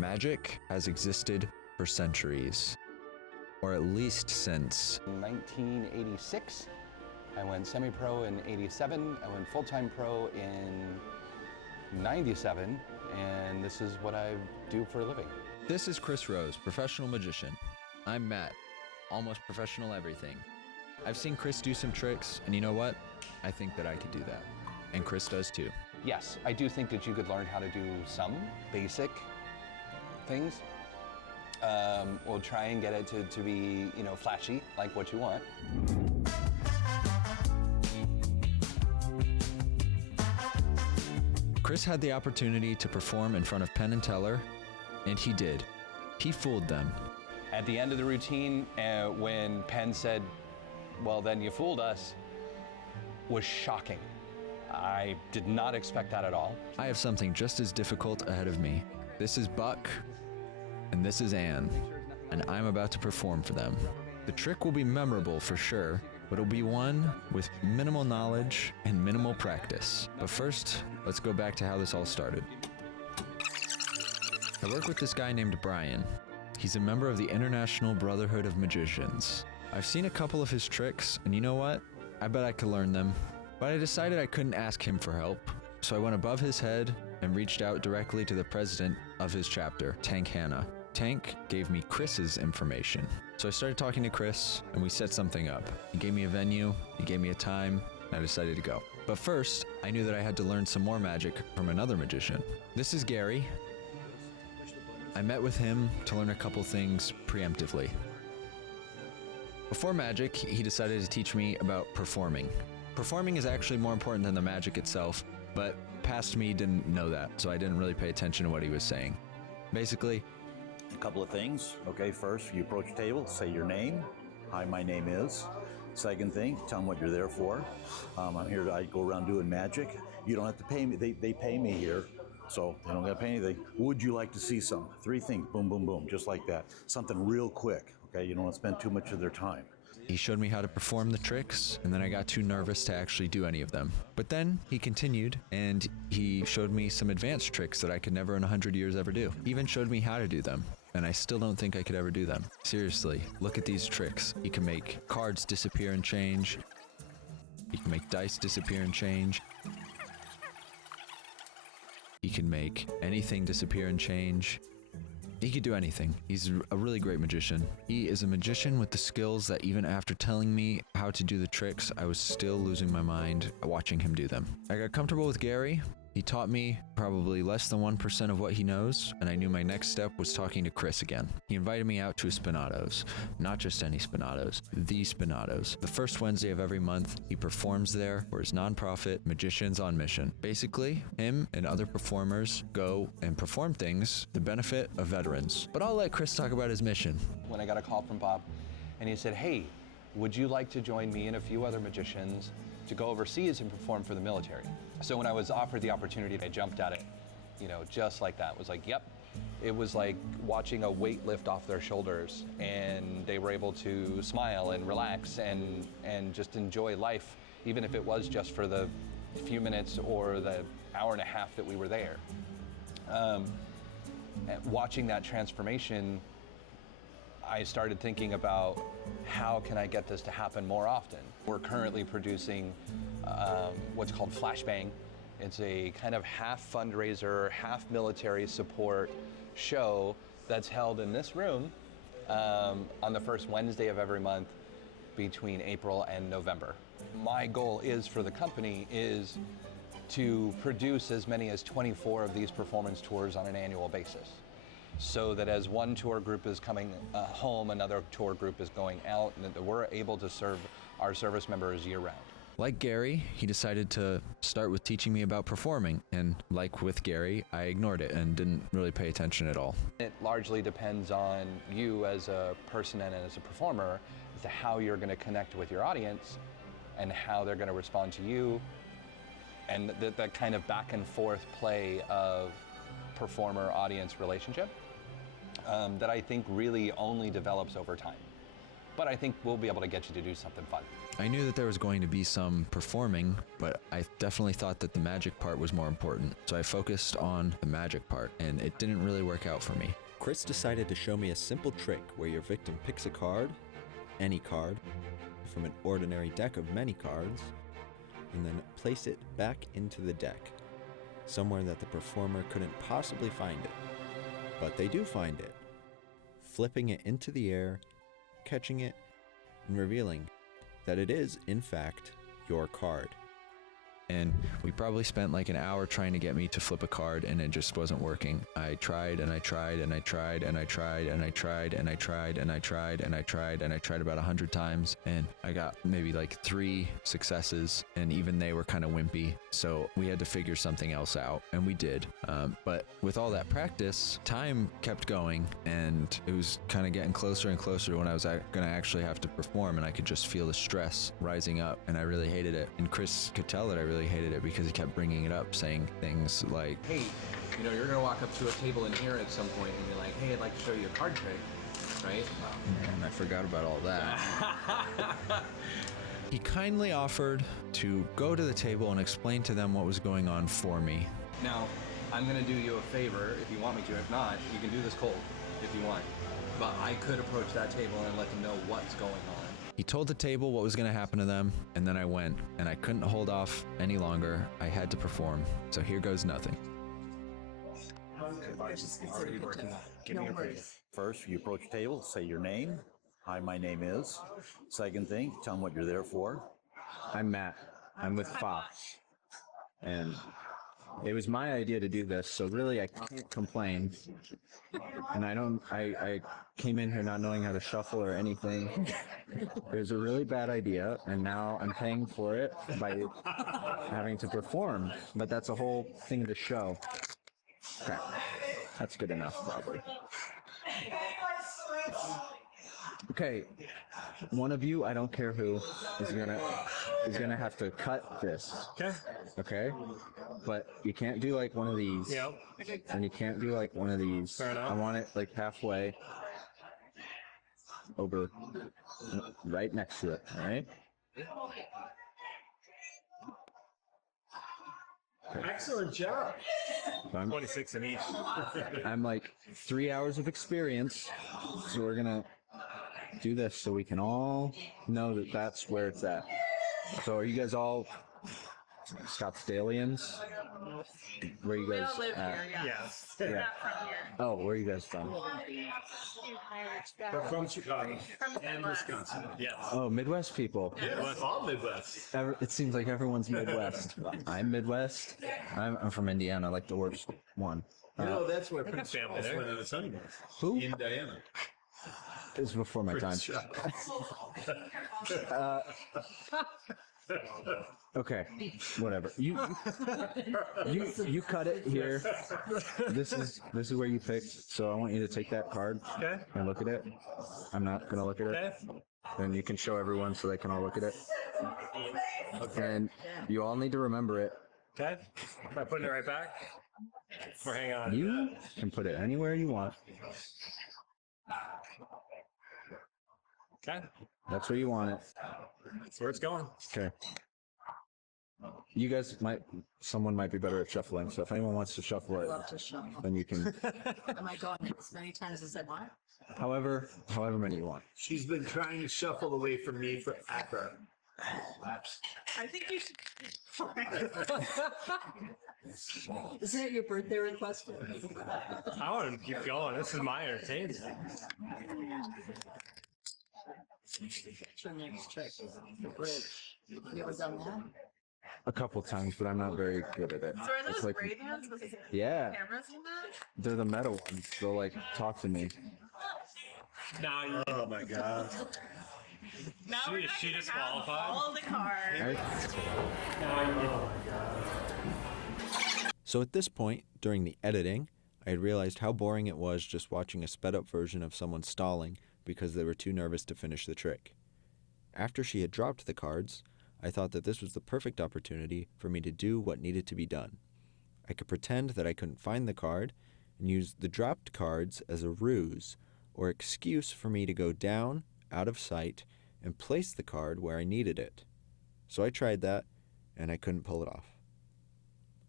Magic has existed for centuries, or at least since 1986. I went semi-pro in 87. I went full-time pro in 97, and this is what I do for a living. This is Chris Rose, professional magician. I'm Matt, almost professional everything. I've seen Chris do some tricks, and you know what? I think that I could do that. And Chris does too. Yes, I do think that you could learn how to do some basic things. We'll try and get it to be, flashy, like what you want. Chris had the opportunity to perform in front of Penn and Teller, and he did. He fooled them. At the end of the routine, when Penn said, "Well, then you fooled us," was shocking. I did not expect that at all. I have something just as difficult ahead of me. This is Buck, and this is Ann, and I'm about to perform for them. The trick will be memorable for sure, but it'll be one with minimal knowledge and minimal practice. But first, let's go back to how this all started. I work with this guy named Brian. He's a member of the International Brotherhood of Magicians. I've seen a couple of his tricks, and you know what? I bet I could learn them. But I decided I couldn't ask him for help, so I went above his head and reached out directly to the president of his chapter, Tank Hanna. Tank gave me Chris's information. So I started talking to Chris, and we set something up. He gave me a venue, he gave me a time, and I decided to go. But first, I knew that I had to learn some more magic from another magician. This is Gary. I met with him to learn a couple things preemptively. Before magic, he decided to teach me about performing. Performing is actually more important than the magic itself, but past me didn't know that, so I didn't really pay attention to what he was saying. Basically, a couple of things. Okay, first, you approach the table, say your name. Hi, my name is. Second thing, tell them what you're there for. I'm here I go around doing magic. You don't have to pay me. They pay me here, so they don't got to pay anything. Would you like to see some? 3 things, boom, boom, boom, just like that. Something real quick, okay? You don't want to spend too much of their time. He showed me how to perform the tricks, and then I got too nervous to actually do any of them. But then he continued, and he showed me some advanced tricks that I could never in 100 years ever do. He even showed me how to do them, and I still don't think I could ever do them. Seriously, look at these tricks. You can make cards disappear and change. You can make dice disappear and change. You can make anything disappear and change. He could do anything. He's a really great magician. He is a magician with the skills that even after telling me how to do the tricks, I was still losing my mind watching him do them. I got comfortable with Gary. He taught me probably less than 1% of what he knows, and I knew my next step was talking to Chris again. He invited me out to his Spinatos. Not just any Spinatos, the Spinatos. The first Wednesday of every month, he performs there for his nonprofit, Magicians on Mission. Basically, him and other performers go and perform things to the benefit of veterans. But I'll let Chris talk about his mission. When I got a call from Bob, and he said, "Hey, would you like to join me and a few other magicians to go overseas and perform for the military?" So when I was offered the opportunity, I jumped at it, just like that. It was like, yep. It was like watching a weight lift off their shoulders, and they were able to smile and relax and just enjoy life, even if it was just for the few minutes or the hour and a half that we were there. Watching that transformation, I started thinking about how can I get this to happen more often. We're currently producing what's called Flashbang. It's a kind of half fundraiser, half military support show that's held in this room on the first Wednesday of every month between April and November. My goal is for the company is to produce as many as 24 of these performance tours on an annual basis, so that as one tour group is coming home, another tour group is going out, and that we're able to serve our service members year-round. Like Gary, he decided to start with teaching me about performing, and like with Gary, I ignored it and didn't really pay attention at all. It largely depends on you as a person and as a performer as to how you're going to connect with your audience and how they're going to respond to you, and that kind of back and forth play of performer-audience relationship that I think really only develops over time. but I think we'll be able to get you to do something fun. I knew that there was going to be some performing, but I definitely thought that the magic part was more important. So I focused on the magic part, and it didn't really work out for me. Chris decided to show me a simple trick where your victim picks a card, any card, from an ordinary deck of many cards, and then place it back into the deck, somewhere that the performer couldn't possibly find it. But they do find it, flipping it into the air, catching it, and revealing that it is, in fact, your card. And we probably spent like an hour trying to get me to flip a card, and it just wasn't working. I tried and I tried and I tried and I tried and I tried and I tried and I tried and I tried and I tried about 100 times, and I got maybe like 3 successes, and even they were kind of wimpy. So we had to figure something else out, and we did. But with all that practice, time kept going, and it was kind of getting closer and closer when I was going to actually have to perform, and I could just feel the stress rising up, and I really hated it. And Chris could tell that I really hated it because he kept bringing it up, saying things like, hey, you know, you're gonna walk up to a table in here at some point and be like, hey, I'd like to show you a card trick, right? and I forgot about all that. He kindly offered to go to the table and explain to them what was going on for me. Now, I'm gonna do you a favor if you want me to. If not, you can do this cold if you want. But I could approach that table and let them know what's going on. He told the table what was going to happen to them, and then I went, and I couldn't hold off any longer. I had to perform. So here goes nothing. First, you approach a table, say your name. Hi, my name is. Second thing, tell them what you're there for. I'm Matt. I'm with Fox. And it was my idea to do this, so really I can't complain. And I came in here not knowing how to shuffle or anything. It was a really bad idea, and now I'm paying for it by having to perform. But that's a whole thing of the show. Okay. That's good enough, probably. Okay, one of you, I don't care who, is gonna have to cut this. Okay. Okay? But you can't do like one of these. Yep. And you can't do like one of these. Fair enough. I want it like halfway over, right next to it, alright? Excellent job. So 26 in each. I'm like 3 hours of experience, so we're gonna do this so we can all know that that's where it's at. So are you guys all Scottsdalians? Where are you guys We don't live at? here, yeah. Yes. We're Yeah. not from here. Oh, where are you guys from? We're from Chicago and Wisconsin. Yes. Oh, Midwest people. Midwest, all Midwest. It seems like everyone's Midwest. I'm Midwest. I'm from Indiana, like the worst one. You know, that's where Prince Charles went on his honeymoon. Who? In Diana. It was before my time. Okay, whatever. You cut it here. This is where you picked. So I want you to take that card Okay. and look at it. I'm not gonna look at it. Okay. Then you can show everyone so they can all look at it. And you all need to remember it. Okay. Am I putting it right back? Or hang on. You can put it anywhere you want. Okay. That's where you want it. That's where it's going. Okay. You guys someone might be better at shuffling, so if anyone wants to shuffle it, Love to shuffle. then you can, Am I going as many times as I want? however many you want. She's been trying to shuffle away from me forever. I think you should. Isn't it your birthday request? I want to keep going. This is my entertainment. What's your next trick? The bridge. You ever done that? A couple times, but I'm not very good at it. So are It's those like, spray cans with yeah, cameras in that? they're the metal ones. They'll like talk to me. Now you. Oh my god. Now we're not she gonna have disqualified? all the cards. So at this point, during the editing, I had realized how boring it was just watching a sped up version of someone stalling because they were too nervous to finish the trick. After she had dropped the cards, I thought that this was the perfect opportunity for me to do what needed to be done. I could pretend that I couldn't find the card and use the dropped cards as a ruse or excuse for me to go down out of sight and place the card where I needed it. So I tried that, and I couldn't pull it off.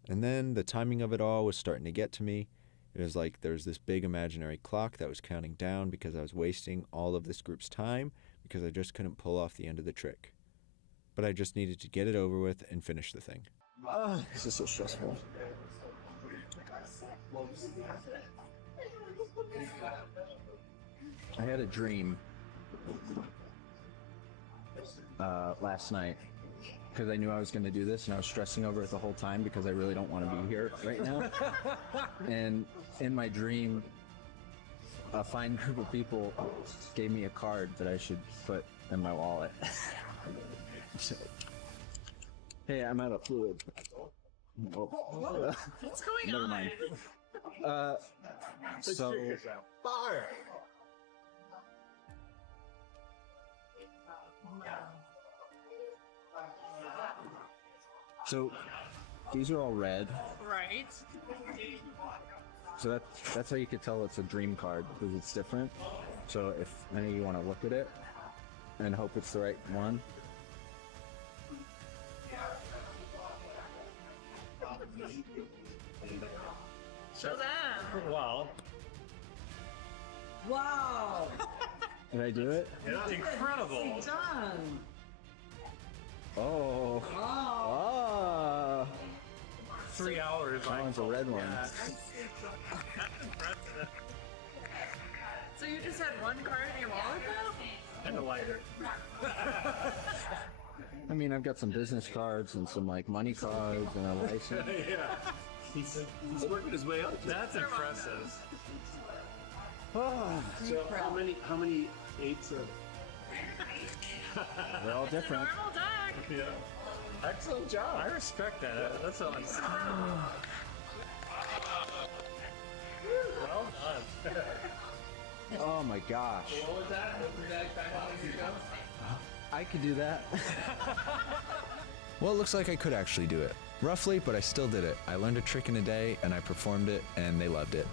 And then the timing of it all was starting to get to me. It was like there was this big imaginary clock that was counting down because I was wasting all of this group's time because I just couldn't pull off the end of the trick. But I just needed to get it over with and finish the thing. This is so stressful. I had a dream last night because I knew I was going to do this, and I was stressing over it the whole time because I really don't want to be here right now. And in my dream, a fine group of people gave me a card that I should put in my wallet. Hey, I'm out of fluid. Oh. What's going Never on? mind. So Fire! So these are all red. Right. So that's how you could tell it's a dream card, because it's different. So if any of you want to look at it and hope it's the right one. Show them. Wow. Wow. Did I do it? Yeah, incredible. Nicely done. Oh. Wow. Ah. 3 hours. That one's a red one. So you just had one card in your wallet though? And a lighter. I mean, I've got some business cards and some like money cards and a license. Yeah. He's working his way up. That's impressive. So how many eights are? They're all different. Normal deck. Yeah. Excellent job. I respect that. That's all. Well done. Oh my gosh. What was that? What was that exactly how long ago? I could do that. Well, it looks like I could actually do it. Roughly, but I still did it. I learned a trick in a day, and I performed it, and they loved it.